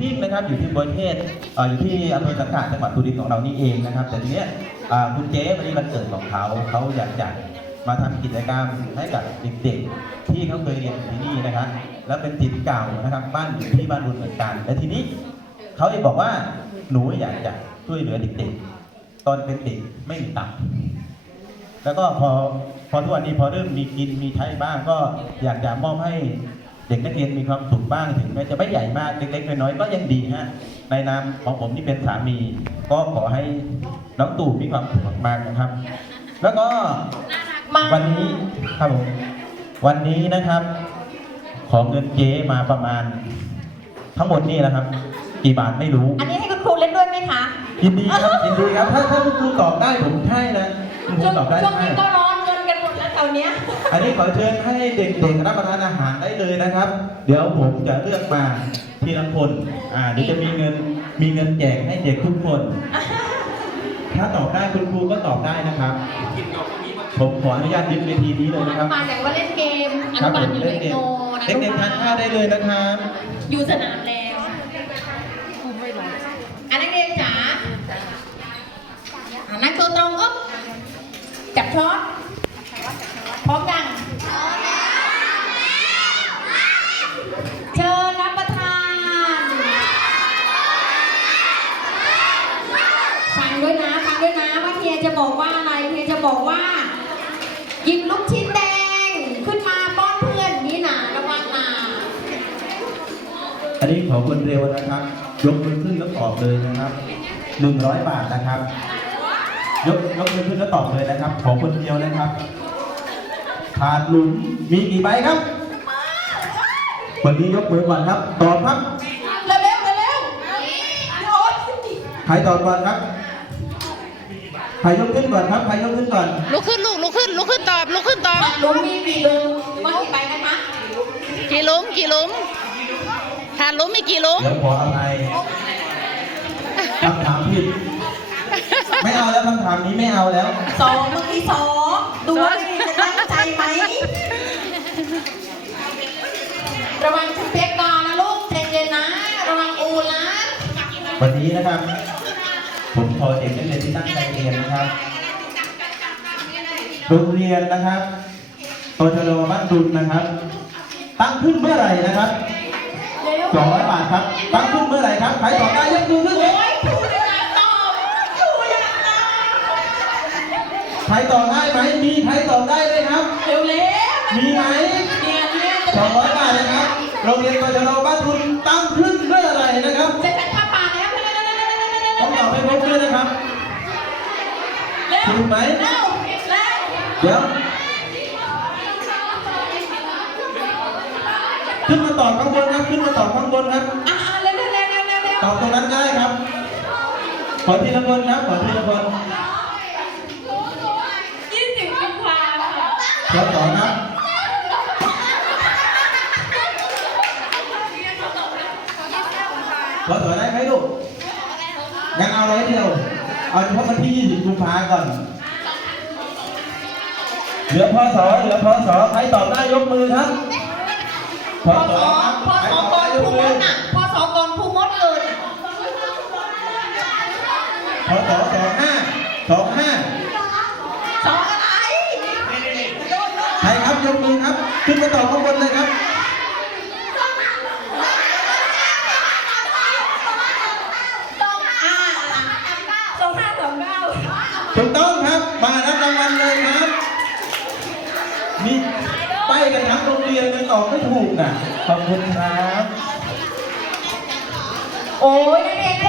ที่นะครับอยู่ที่บัวเทศเออยู่ที่อำเภอสังขะจังหวัดสุรินทร์ของเรานี่เองนะครับ แต่ทีเนี้ยคุณเจ๊วันนี้วันเกิดของเขาเขาอยากจะมาทำกิจกรรมให้กับเด็กๆ ที่เขาเคยเรียนที่นี่นะครับ แล้วเป็นจิตเก่านะครับ บ้านอยู่ที่บ้านรุนเหมือนกัน และทีนี้เขาเลยบอกว่าหนูอยากจะช่วยเหลือเด็กๆ ตอนเป็นเด็กไม่มีตังค์แล้วก็พอพอทุกวันนี้พอเริ่มมีกินมีใช้บ้างก็อยากจะมอบให้ เด็กนักเรียนมีความสุขบ้างถึงแม้จะไม่ใหญ่มากเล็กๆน้อยๆก็ยังดีฮะในนามของผมที่เป็นสามี ก็ขอให้น้องตู่มีความสุขมากๆนะครับ แล้วก็มาวันนี้ครับผมวันนี้นะครับ ขอเงินเจ๊มาประมาณ ทั้งหมดนี่นะครับ กี่บาทไม่รู้ อันนี้ให้คุณครูเล่นด้วยไหมคะยินดีครับยินดีครับถ้าถ้าคุณครูตอบได้ผมใช่นะคุณครูช่วงตอบได้ช่วงใช่นี้ก็ร้อน เงินกันหมดแล้วแถวเนี้ยอันนี้ขอเชิญให้เด็กๆรับประทานอาหารได้เลยนะครับ เดี๋ยวผมจะเลือกมาทีละคนอ่าเดี๋ยวจะมีเงินมีเงินแจกให้เด็กทุกคน ถ้าตอบได้คุณครูก็ตอบได้นะครับ ผมขออนุญาตยึดเวทีนี้เลยนะครับ มาจากว่าเล่นเกมอครันุบบาผลมอยู่เล่นเด็กเด็กโนนะเด็กๆทานข้าวได้เลยนะครับ อยู่สนามแล้วอันนักเรียนจ๋าอะนั่งตัวตรงก็จับช้อน พร้อมยังเชิญรับประทานฟังด้วยนะฟังด้วยนะว่าเฮียจะบอกว่าอะไรเฮียจะบอกว่าหยิบลูกชิ้นแดงขึ้นมาป้อนเพื่อนนี่หนะระวังนะอันนี้ขอคนเร็วนะครับ ยกมือขึ้นแล้วตอบเลยนะครับหนึ่งร้อยบาทนะครับ ยกยกมือขึ้นแล้วตอบเลยนะครับ ขอคนเดียวนะครับ ถาดหลุมมีกี่ใบครับ วันนี้ยกมือก่อนครับตอบครับเร็วเร็วเร็วโอ๊ยใครตอบก่อนครับใครยกขึ้นก่อนครับใครยกขึ้นก่อนลุกขึ้นลูกลุกขึ้นลุกขึ้นตอบลุกขึ้นตอบลุงมีกี่ลุงว่ากี่ใบนะคะกี่หลุมกี่หลุมถาดหลุมมีกี่หลุมเดี๋ยวขออะไรคำถามผิดไม่เอาแล้วคำถามนี้ไม่เอาแล้วสองเมื่อกี้สองดูว่า ตั้งใจไหม ระวังชุดเพชรก่อนนะลูกใจเย็นนะ ระวังอูนะวันนี้นะครับ ผมขอเด็กนักเรียนที่ตั้งใจเรียนนะครับ โรงเรียนนะครับตชดบ้านดุลนะครับ ตั้งขึ้นเมื่อไหร่นะครับสองร้อยบาทครับ ตั้งขึ้นเมื่อไหร่ครับ ใครตอบได้ยกมือขึ้นเลย โอ้ยครูอยากตอบครูอยากตอบ ใครตอบได้ไหม มีใครตอบได้ไหมครับ เร็วเร็วมีไหมเนี่ยเนี่ยสองร้อยบาทนะครับ โรงเรียนตชดบ้านดุลตั้งขึ้นเมื่อไหร่นะครับจะเป็นผ้าป่าแล้วเร็วเร็วเร็วเร็วเร็วเร็วต้องตอบให้ครบด้วยนะครับเร็วถูกไหมเร็วเร็วเดี๋ยวขึ้นมาตอบข้างบนครับ ขึ้นมาตอบข้างบนครับอ่าเร็วเร็วเร็วเร็วเร็วเร็วตอบตรงนั้นก็ได้ครับ ขอทีละคนครับ ขอทีละคน ยี่สิบกุมภาค่ะ ขอสองครับขอสอได้ไหมลูกงั้นเอาร้อยเดียว เอาเฉพาะวันที่ 20กุมภาก่อน เหลือพศเหลือพศใครตอบได้ยกมือครับพศพศตอบก่อนยภูกมดน่ะพศก่อนภูมดเลยพศสองห้าสองห้า สองอะไร ใครครับยกมือครับ ขึ้นมา ตอบข้างบนเลยครับอ่าสองห้าสองเก้าถูกต้องครับ มารับรางวัลเลยครับนี่ไปกันทั้งโรงเรียนยังตอบไม่ถูกนะขอบคุณครับ โอ้ยนักเรียนเท